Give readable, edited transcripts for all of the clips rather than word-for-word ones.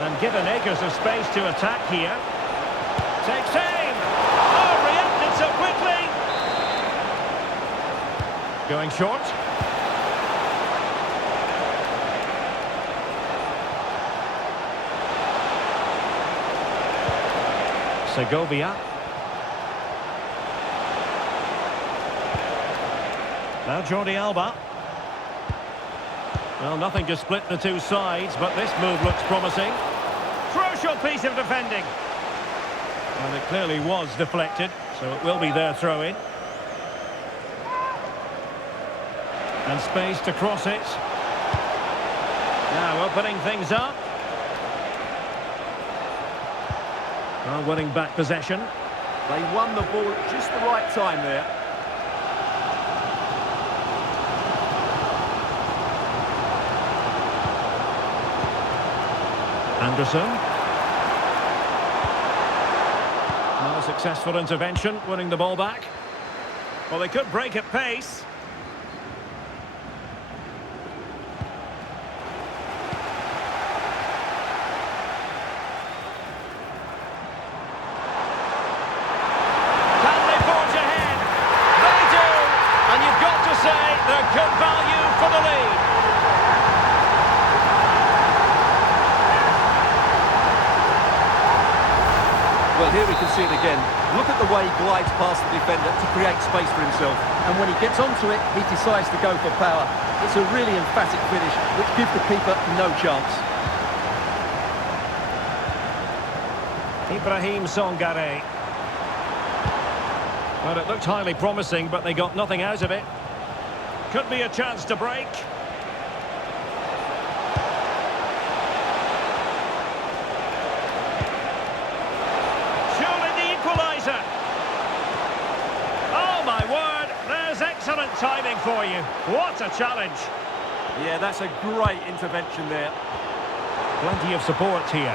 And given acres of space to attack here. Takes aim! Oh, reacted so quickly! Going short. Segovia. Now Jordi Alba. Well, nothing to split the two sides, but this move looks promising. Crucial piece of defending. And it clearly was deflected, so it will be their throw-in. And space to cross it. Now opening things up. Well, winning back possession. They won the ball at just the right time there. Anderson. Another successful intervention, winning the ball back. Well, they could break at pace. Can they forge ahead? They do! And you've got to say they're good value for the lead. Well, here we can see it again. Look at the way he glides past the defender to create space for himself. And when he gets onto it, he decides to go for power. It's a really emphatic finish, which gives the keeper no chance. Ibrahim Songare. Well, it looked highly promising, but they got nothing out of it. Could be a chance to break. Oh my word, there's excellent timing for you. What a challenge. Yeah, that's a great intervention there. Plenty of support here.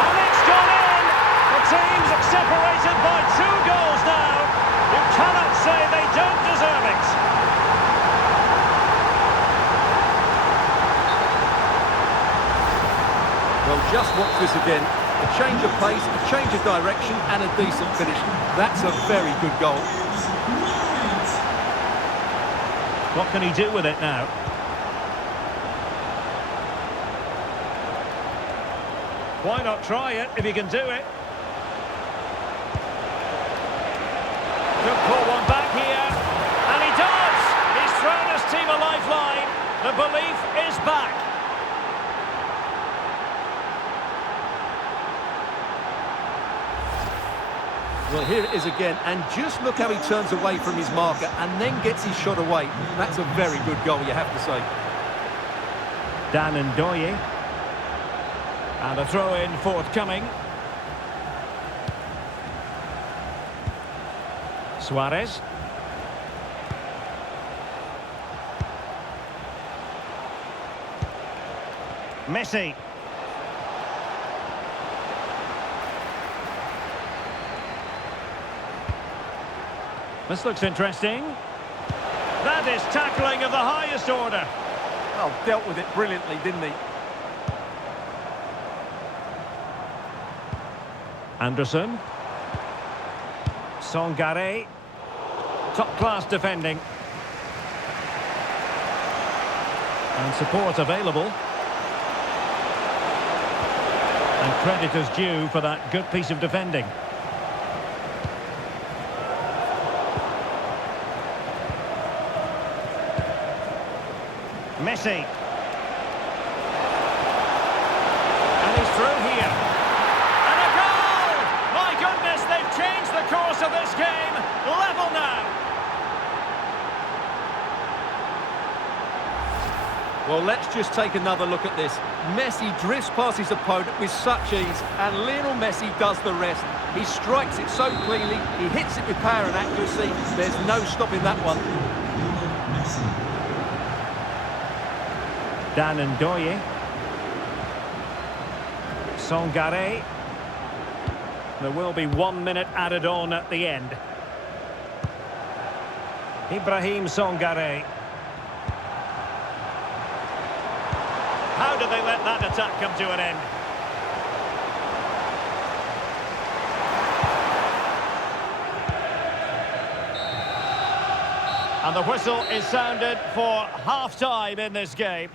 And it's gone in. The team's separated by 2 goals now. You cannot say they don't deserve it. Well, just watch this again. A change of pace, a change of direction, and a decent finish. That's a very good goal. What can he do with it now? Why not try it if he can do it? Could pull one back here. And he does! He's thrown his team a lifeline. The belief is back. Well, here it is again, and just look how he turns away from his marker and then gets his shot away. That's a very good goal, you have to say. Dan Ndoye. And a throw-in forthcoming. Suarez. Messi. This looks interesting. That is tackling of the highest order. Oh, dealt with it brilliantly, didn't he? Anderson. Songare. Top-class defending. And support available. And credit is due for that good piece of defending. Messi. And he's through here. And a goal! My goodness, they've changed the course of this game. Level now. Well, let's just take another look at this. Messi drifts past his opponent with such ease, and Lionel Messi does the rest. He strikes it so cleanly, he hits it with power and accuracy. There's no stopping that one. Dan Ndoye. Songare. There will be 1 minute added on at the end. Ibrahim Songare. How do they let that attack come to an end? And the whistle is sounded for half-time in this game.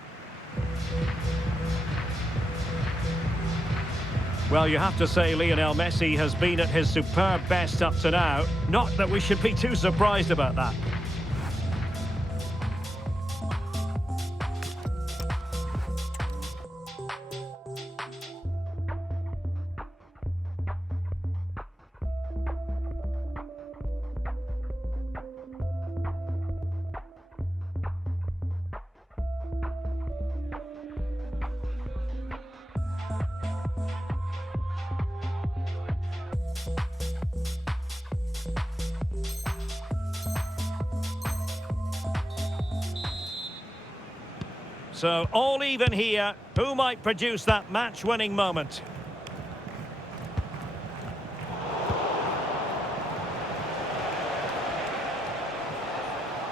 Well, you have to say Lionel Messi has been at his superb best up to now. Not that we should be too surprised about that. So, all even here. Who might produce that match-winning moment?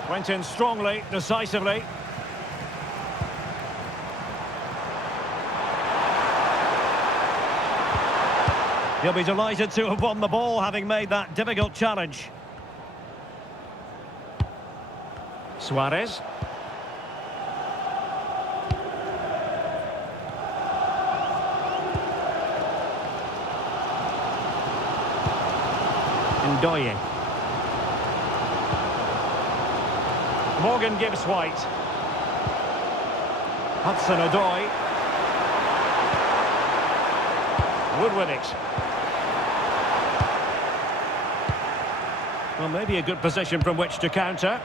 Went in strongly, decisively. He'll be delighted to have won the ball, having made that difficult challenge. Suarez. Ndoye. Morgan Gibbs White. Hudson-Odoi. Wood with it. Well, maybe a good position from which to counter.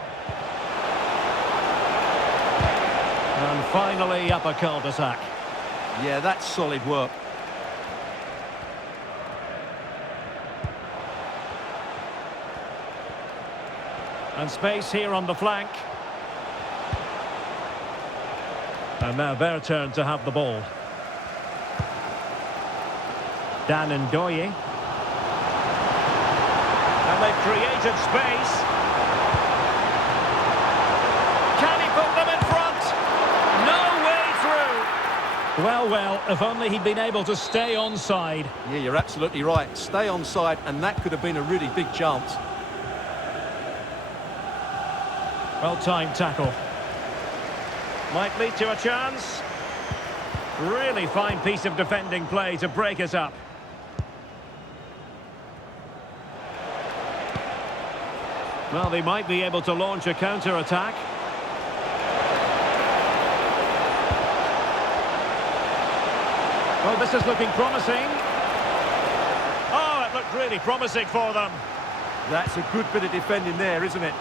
And finally up a cul-de-sac. Yeah, that's solid work. And space here on the flank. And now their turn to have the ball. Dan Ndoye. And they've created space. Can he put them in front? No way through. Well, if only he'd been able to stay onside. Yeah, you're absolutely right. Stay onside, and that could have been a really big chance. Well-timed tackle. Might lead to a chance. Really fine piece of defending play to break us up. Well, they might be able to launch a counter-attack. Well, this is looking promising. Oh, it looked really promising for them. That's a good bit of defending there, isn't it?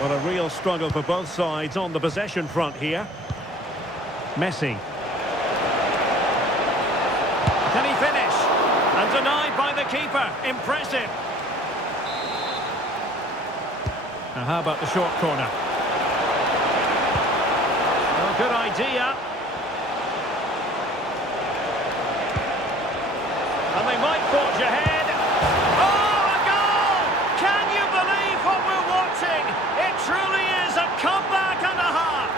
Well, a real struggle for both sides on the possession front here. Messi. Can he finish? And denied by the keeper. Impressive. Now, how about the short corner? Well, good idea. And they might forge ahead. Oh, a goal! Can you believe what we're watching? It truly is a comeback and a half.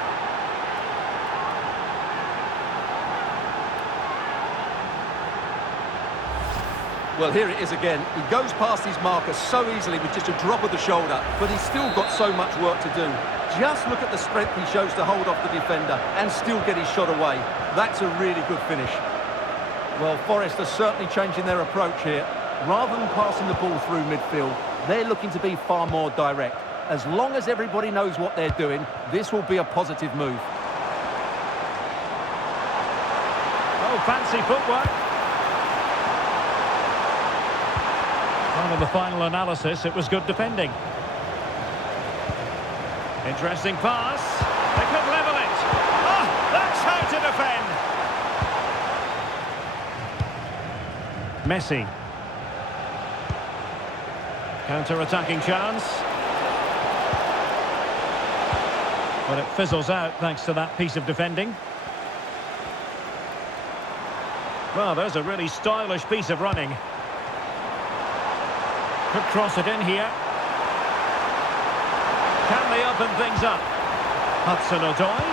Well, here it is again. He goes past his marker so easily with just a drop of the shoulder, but he's still got so much work to do. Just look at the strength he shows to hold off the defender and still get his shot away. That's a really good finish. Well, Forest are certainly changing their approach here. Rather than passing the ball through midfield, they're looking to be far more direct. As long as everybody knows what they're doing, this will be a positive move. Oh, fancy footwork. Well, in the final analysis, it was good defending. Interesting pass. They could level it. Oh, that's how to defend. Messi. Counter-attacking chance. But it fizzles out thanks to that piece of defending. Well, there's a really stylish piece of running. Could cross it in here. Can they open things up? Hudson-Odoi.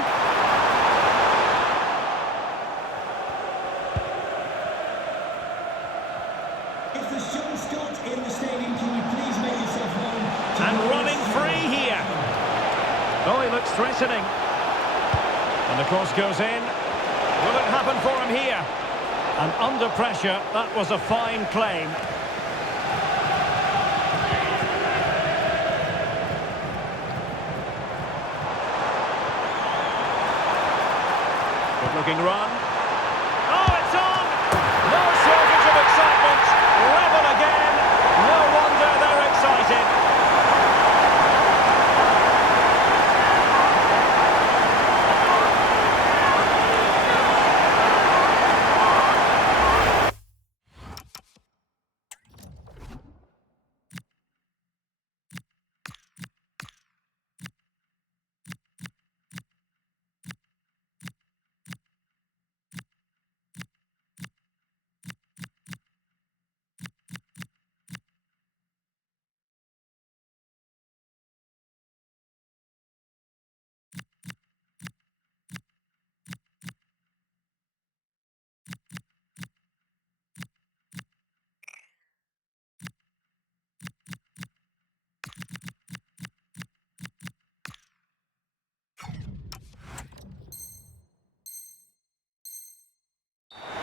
If there's John Scott in the stadium, can you please make yourself known? And running free here. Oh, he looks threatening. And the cross goes in. Will it happen for him here? And under pressure, that was a fine claim. Good looking run. Oh, it's on! No shortage of excitement. Level again. No wonder they're excited.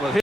Well, here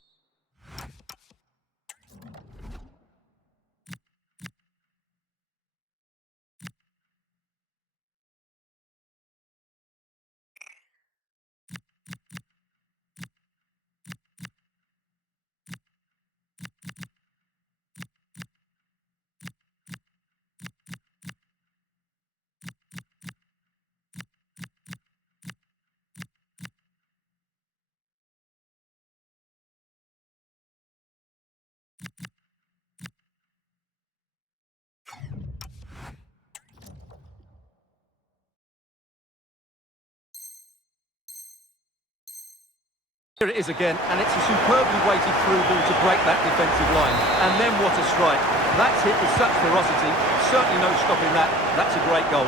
it is again, and it's a superbly weighted through ball to break that defensive line. And then what a strike. That's hit with such ferocity. Certainly no stopping that. That's a great goal.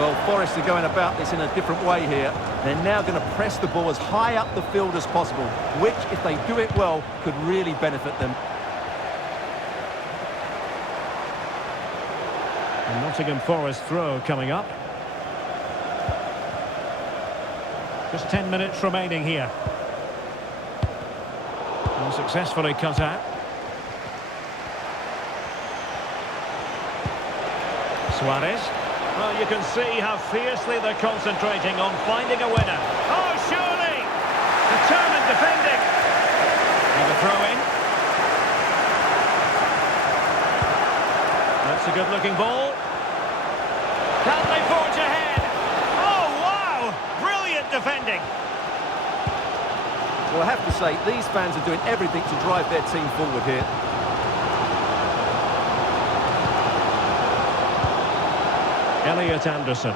Well, Forest are going about this in a different way here. They're now going to press the ball as high up the field as possible, which, if they do it well, could really benefit them. And Nottingham Forest throw coming up. Just 10 minutes remaining here. And successfully cut out. Suarez. Well, you can see how fiercely they're concentrating on finding a winner. Oh, surely! Determined defending. And a throw-in. That's a good-looking ball. Can they forge ahead? Oh, wow! Brilliant defending. Well, I have to say, these fans are doing everything to drive their team forward here. Elliot Anderson.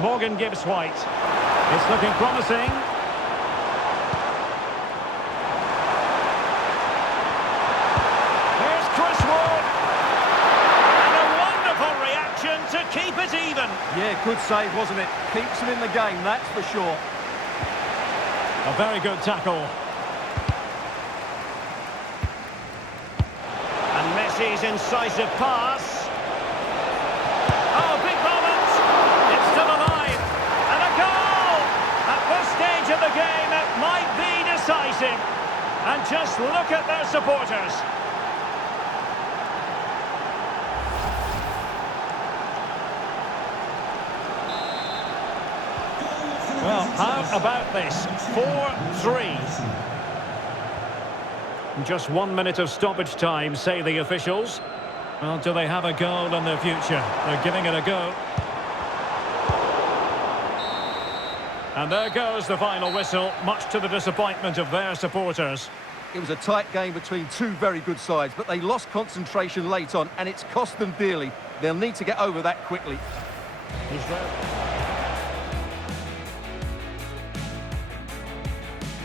Morgan Gibbs-White. It's looking promising. Here's Chris Wood. And a wonderful reaction to keep it even. Yeah, good save, wasn't it? Keeps them in the game, that's for sure. A very good tackle. And Messi's incisive pass. Oh, big moment. It's still alive. And a goal! At this stage of the game, it might be decisive. And just look at their supporters. Well, how about this? 4-3. Just 1 minute of stoppage time, say the officials. Well, do they have a goal in their future? They're giving it a go. And there goes the final whistle, much to the disappointment of their supporters. It was a tight game between two very good sides, but they lost concentration late on, and it's cost them dearly. They'll need to get over that quickly. He's there.